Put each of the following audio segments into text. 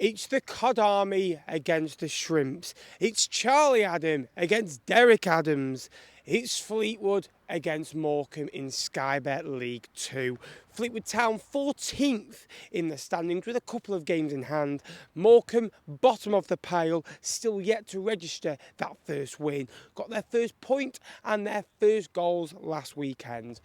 It's the Cod Army against the Shrimps. It's Charlie Adam against Derek Adams. It's Fleetwood against Morecambe in Sky Bet League 2. Fleetwood Town 14th in the standings with a couple of games in hand. Morecambe bottom of the pile, still yet to register that first win. Got their first point and their first goals last weekend.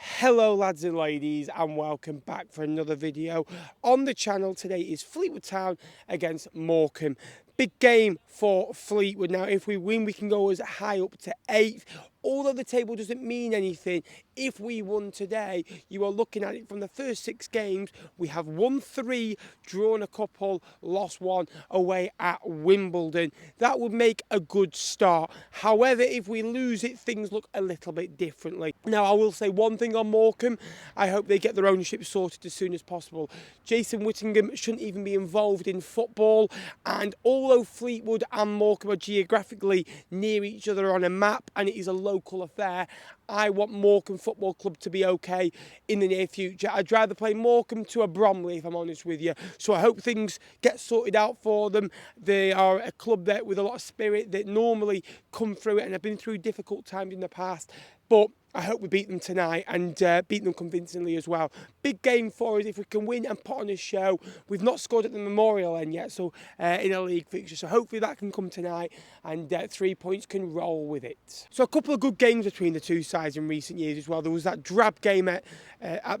Hello lads and ladies, and welcome back for another video on the channel. Today is Fleetwood Town against Morecambe. Big game for Fleetwood. Now if we win we can go as high up to 8th. Although the table doesn't mean anything, if we won today, you are looking at it from the first 6 games. We have won 3, drawn a couple, lost 1 away at Wimbledon. That would make a good start. However, if we lose it, things look a little bit differently. Now, I will say one thing on Morecambe. I hope they get their ownership sorted as soon as possible. Jason Whittingham shouldn't even be involved in football. And although Fleetwood and Morecambe are geographically near each other on a map, and it is a local affair, I want Morecambe Football Club to be okay in the near future. I'd rather play Morecambe to a Bromley, if I'm honest with you. So I hope things get sorted out for them. They are a club that with a lot of spirit that normally come through it and have been through difficult times in the past. But I hope we beat them tonight and beat them convincingly as well. Big game for us if we can win and put on a show. We've not scored at the Memorial end yet, so in a league fixture. So hopefully that can come tonight and 3 points can roll with it. So a couple of good games between the two sides in recent years as well. There was that drab game at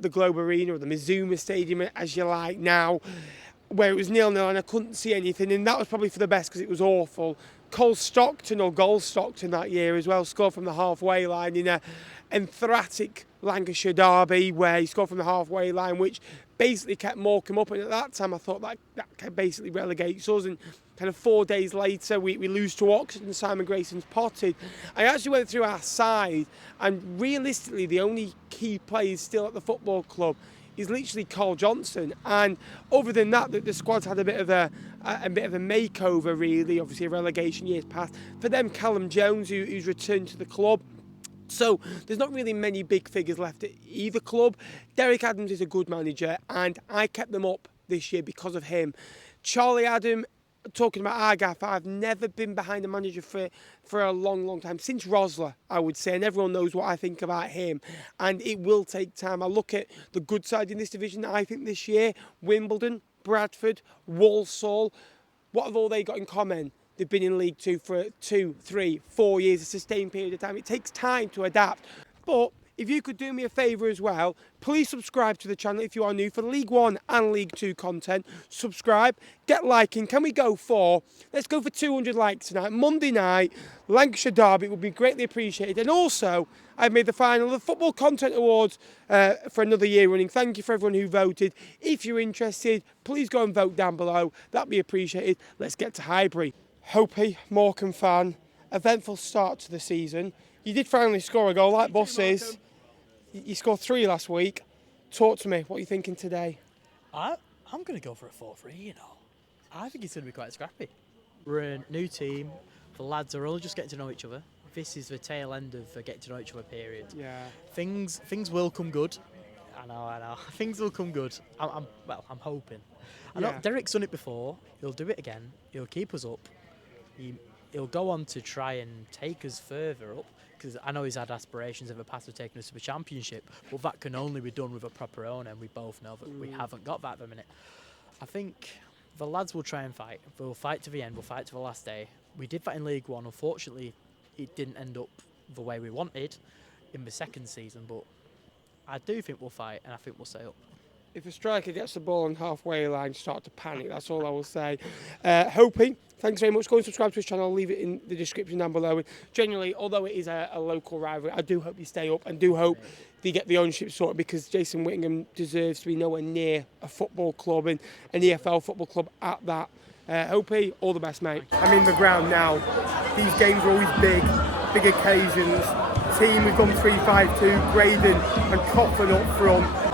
the Globe Arena, or the Mizuma Stadium as you like now, where it was 0-0 and I couldn't see anything, and that was probably for the best because it was awful. Cole Stockton, or Goal Stockton that year as well, scored from the halfway line in a enthralling Lancashire derby where he scored from the halfway line, which basically kept Morecambe up, and at that time I thought that basically relegates us. And kind of 4 days later we lose to Oxford and Simon Grayson's potted. I actually went through our side, and realistically the only key players still at the football club is literally Carl Johnson, and other than that, the squad's had a bit of a makeover really. Obviously, a relegation years past for them. Callum Jones, who's returned to the club, so there's not really many big figures left at either club. Derek Adams is a good manager, and I kept them up this year because of him. Charlie Adam. Talking about our gaffer, I've never been behind a manager for a long time, since Rosler, I would say, and everyone knows what I think about him, and it will take time. I look at the good side in this division, I think this year, Wimbledon, Bradford, Walsall, what have all they got in common? They've been in League 2 for 2, 3, 4 years, a sustained period of time. It takes time to adapt, but if you could do me a favour as well, please subscribe to the channel if you are new for League 1 and League 2 content. Subscribe, get liking. Can we go for, let's go for 200 likes tonight. Monday night, Lancashire Derby would be greatly appreciated. And also, I've made the final of the Football Content Awards for another year running. Thank you for everyone who voted. If you're interested, please go and vote down below. That'd be appreciated. Let's get to Highbury. Hopey, Morecambe fan, eventful start to the season. You did finally score a goal like buses. You scored 3 last week. Talk to me. What are you thinking today? I'm going to go for a 4-3, you know. I think it's going to be quite scrappy. We're a new team. The lads are all just getting to know each other. This is the tail end of the getting to know each other period. Yeah. Things will come good. I know. Things will come good. I'm hoping. I know Derek's done it before. He'll do it again. He'll keep us up. He'll go on to try and take us further up, because I know he's had aspirations in the past of taking us to the Championship, but that can only be done with a proper owner, and we both know that we haven't got that at the minute. I think the lads will try and fight. We'll fight to the end. We'll fight to the last day. We did that in League 1. Unfortunately, it didn't end up the way we wanted in the second season, but I do think we'll fight, and I think we'll stay up. If a striker gets the ball on halfway line, start to panic. That's all I will say. Hoping, thanks very much. Go and subscribe to his channel. I'll leave it in the description down below. And generally, although it is a local rivalry, I do hope you stay up and do hope they get the ownership sorted, because Jason Whittingham deserves to be nowhere near a football club, and an EFL football club at that. Hopey, all the best, mate. I'm in the ground now. These games are always big occasions. Team, we've gone 3-5-2, Graydon and Coughlin up front.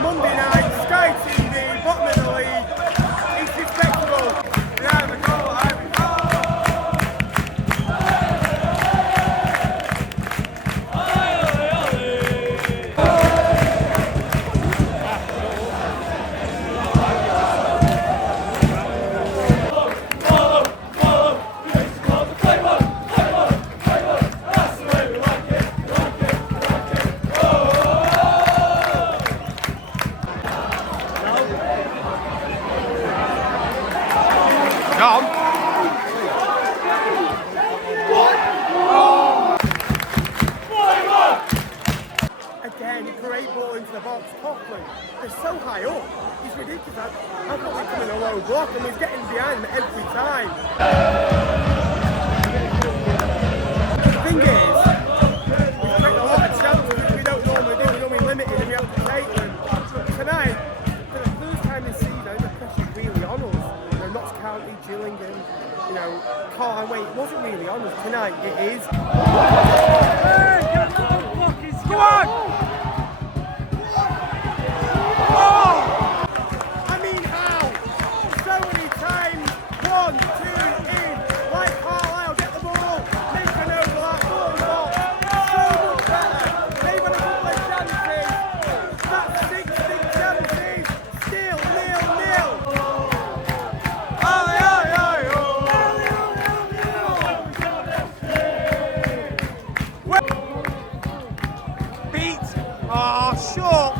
Monday night, Sky TV, bottom of the league. It's expected Again, great ball into the box. Coughlin, they're so high up. It's ridiculous. I thought we'd come in a low block and he's getting behind them every time. The thing is, we've taken a lot of chances which we don't normally do. We're normally limited and we have to take them. Tonight, for the first time this season, the pressure's really on us. You know, Notts County, Gillingham, you know, Carlisle, wait, it wasn't really on us. Tonight, it is. Go on! I mean, how? So many times. 1, 2, in. Like Carlisle, get the ball. Make an overlap. Ball. So much better. They've got a couple of chances. That's 6 big chances. Still 0-0. Beat. Oh, short.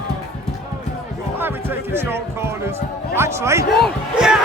Why are we taking short corners? Actually, yeah!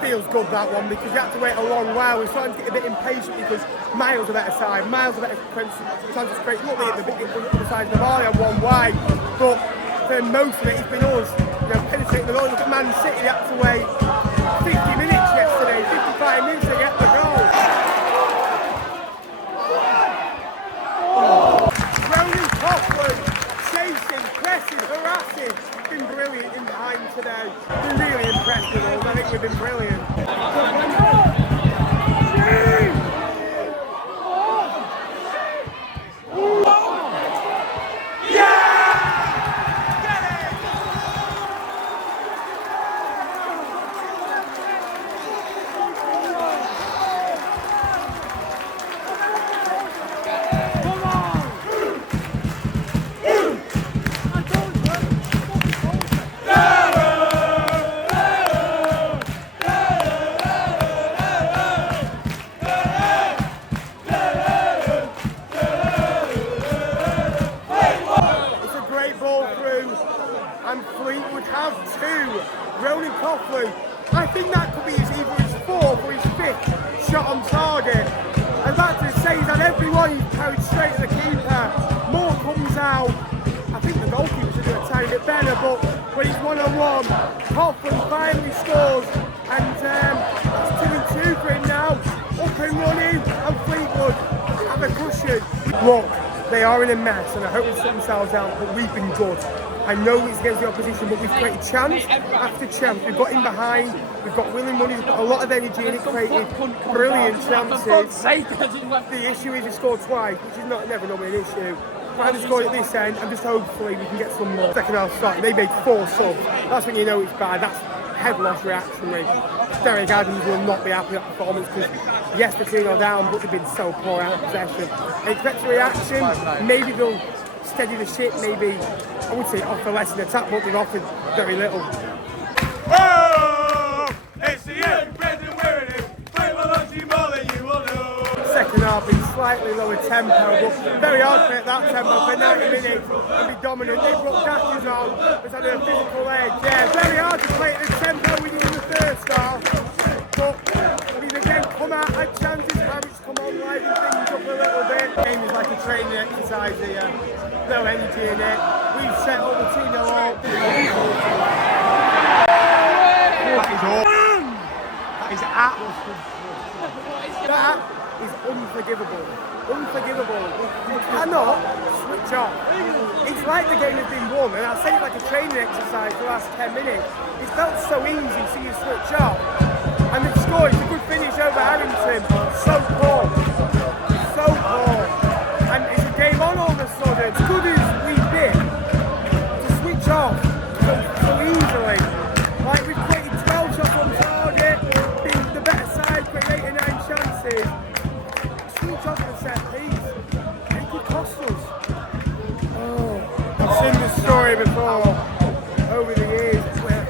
Feels good, that one, because you had to wait a long while. We're starting to get a bit impatient because Miles a better side, Miles a better chance to straight. Look at the side of the ball on one wide, but for most of it, it's been us, you know, penetrating the ball. Look at Man City, they had to wait 50 minutes yesterday, 55 minutes to get the goal. Ronan Coughlin, chasing, pressing, harassing. Been brilliant in behind today. Been really impressed with us. I think we've been brilliant. And Fleetwood have 2. Ronan Coughlin, I think that could be either his 4th or his 5th shot on target. I'd like to say he's had every one he's carried straight to the keeper. More comes out. I think the goalkeeper should do a tiny bit better, but when he's one-on-one, Coughlin finally scores. And that's 2-2 for him now. Up and running, and Fleetwood have a cushion. Look, they are in a mess, and I hope they sort themselves out, but we've been good. I know it's against the opposition, but we've created chance after chance. We've got in behind, we've got willing money, we've got a lot of energy in it, created brilliant chances. The issue is we scored twice, which is never normally an issue. But I just scored at this end, and just hopefully we can get some more. Second half start, they made 4 subs. That's when you know it's bad. That's head loss reactionary. Derek Adams will not be happy with that performance because yes, they're 2-0 down, but they've been so poor out of possession. Expect a reaction, maybe they'll steady the ship, maybe, I would say offer less in attack, but they've offered very little. Oh, it's the end, Brendan wearing it, play Malonji more than you will know. Second half been slightly lower tempo, but very hard to make that tempo for 90 minutes and be dominant. They brought dashes on, it's had a physical edge. Yeah, very hard to play at the tempo we did in the first half, but we've again come out, had chances, Harris come on, liven things up a little bit. The game is like a training exercise here. No energy in it. We've set all the team up. That is unforgivable. Unforgivable. You cannot switch off. It's like the game has been won, and I'll say it like a training exercise for the last 10 minutes. It felt so easy, so you switch off. And the score is a good finish over Harrington. So poor. So poor. And it's a game on all of a sudden. As good as we've been to switch off so easily. Like we've created 12 shots on target, been the better side, created 9 chances. Switch off the set piece. It could cost us. Oh, I've seen this story before over the years where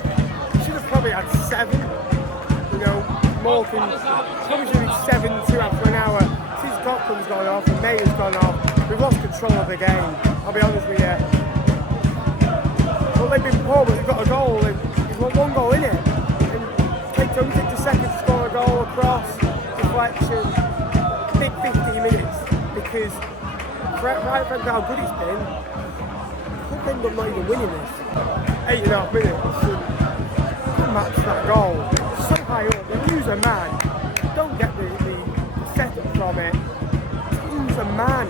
we should have probably had 7. You know, Morecambe probably should have been 7-2 after an hour. Since Cochrane's gone off and Mayer's gone off, we've lost control of the game. I'll be honest with you. Well, they've been poor, but they've got a goal, and there's one goal in it. And it only takes a second to score a goal across, deflection, big 50 minutes, because right from how good it's been, we could end up not even winning this. 8.5 minutes, and match that goal. So high up, they lose a man. Don't get the setup from it. Lose a man.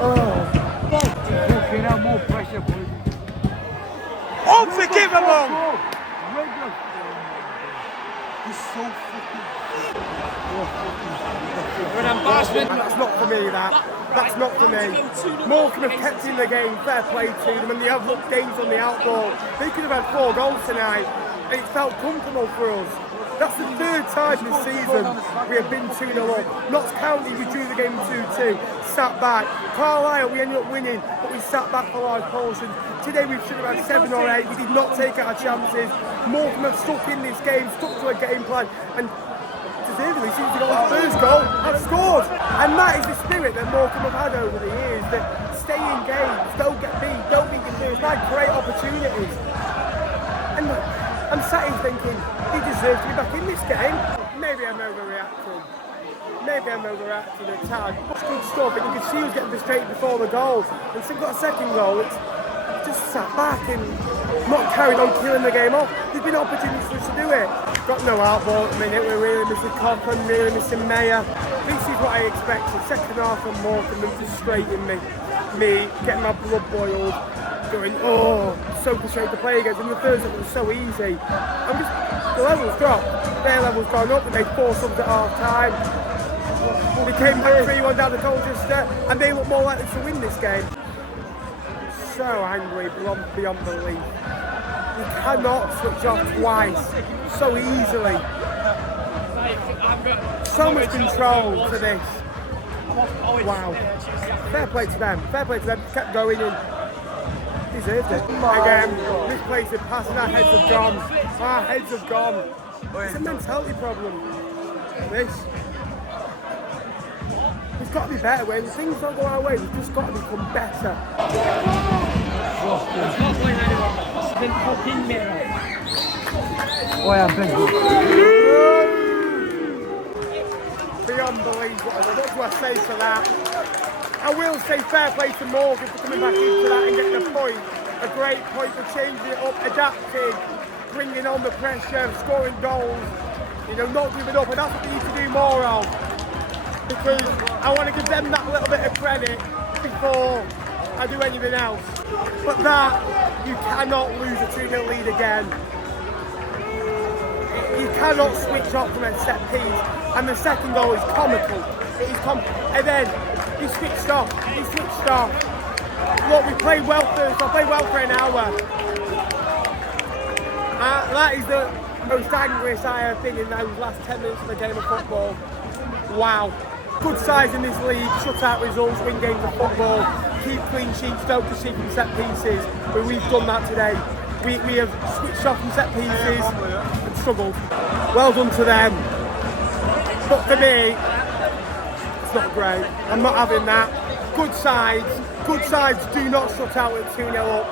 Oh. More pressure, boys. Unforgivable! He's so fucking. That's not for me, that's not for me. Morecambe have kept in the game, fair play to them, and they have looked games on the outboard. They could have had 4 goals tonight, and it felt comfortable for us. That's the 3rd time this season we have been 2-0 up. Notts County, we drew the game 2-2, sat back. Carlisle, we ended up winning, but we sat back for large portions. Today we should have had 7 or 8, we did not take our chances. Morecambe have stuck in this game, stuck to a game plan, and deservedly seems to got the first goal and scored. And that is the spirit that Morecambe have had over the years, that stay in games, don't get beat, don't beat your first line, create opportunities. And I'm sat here thinking, he deserves to be back in this game. Maybe I'm overreacting. Maybe I'm overreacting a tad. It's good stuff, and you can see he was getting frustrated before the goal. And since we got a second goal, it's just sat back and not carried on killing the game off. There's been opportunities for us to do it. Got no outball at the minute, we're really missing Cochrane, really missing Mayer. This is what I expected. Second half from Morecambe and frustrating me, getting my blood boiled. Going, oh, so frustrated to play against, and the third set was so easy. The levels dropped, their levels gone up, and they 4 subs at half time. We came back 3-1 down the Colchester, and they look more likely to win this game. So angry beyond belief. You cannot switch off twice, so easily. So much control to this. Wow. Fair play to them, kept going in. Deserved it. Again, this place is passing, our heads have gone. Our heads have gone. It's a mentality problem. This. We've got to be better. When things don't go our way, we've just got to become better. Beyond belief. What do I say to that? I will say fair play to Morgan for coming back into that and getting a point. A great point for changing it up, adapting, bringing on the pressure, scoring goals, you know, not giving up. And that's what we need to do more of. Because I want to give them that little bit of credit before I do anything else. But that, you cannot lose a 2-0 lead again. You cannot switch off from a set piece. And the second goal is comical. It is and then he switched off. Look, we played well first. I played well for an hour. That is the most angriest I have been in those last 10 minutes of a game of football. Wow. Good size in this league, shut out results, win games of football, keep clean sheets, don't concede from set pieces. But we've done that today. We have switched off from set pieces and struggled. Well done to them. But for me, it's not great. I'm not having that. Good sides do not shut out at 2-0 up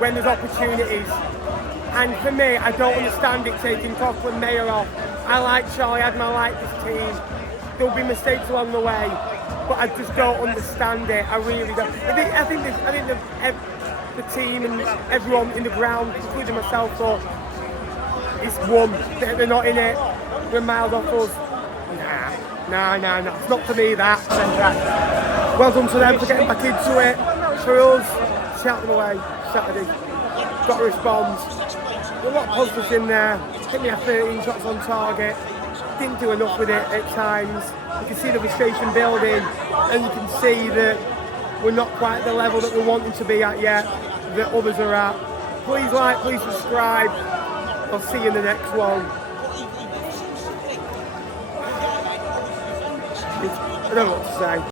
when there's opportunities. And for me, I don't understand it taking Cochrane Mayer off. I like Charlie Adam, I like this team. There'll be mistakes along the way, but I just don't understand it. I really don't. I think the team and everyone in the ground, including myself, thought one. They're not in it. We're miles off us. Nah. It's not for me, that. Well done to them for getting back into it. For us, shout them away. Saturday. Got to respond. A lot of positives in there. Hit me at 13 shots on target. Didn't do enough with it at times. You can see the frustration building, and you can see that we're not quite at the level that we're wanting to be at yet, that others are at. Please like, please subscribe. I'll see you in the next one. I don't know what to say.